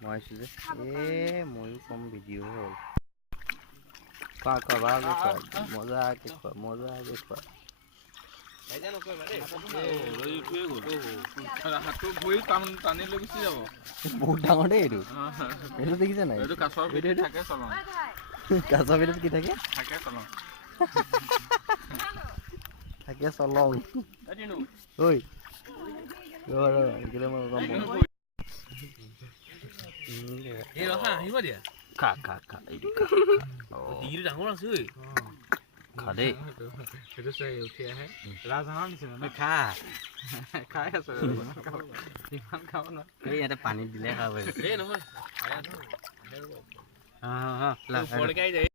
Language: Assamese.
মইছো যে ময়ো কম ভিডিঅ' হ'ল খোৱা মজাকে খোৱা টানি লৈ গুচি যাব বহুত ডাঙৰ দেই এইটো এইটো দেখিছা নাই এইটো কাছৰ ভিতৰত থাকে চলং কাছৰ ভিতৰত কি থাকে থাকে চলং থাকে চলং ঐ এইকেইটা মই গম পাওঁ এই ৰখা আহিব দিয়া খা এইটো ডিগ্ৰী ডাঙৰ আছে ঐ খা দেই সেইটো চাই উঠি আহে ৰাজহাঁহৰ নিচিনা খা খাই আছে ইমান খাব ন এই ইয়াতে পানীত দিলে খাব এই নহয় হা ওপৰলৈকে আহি যায়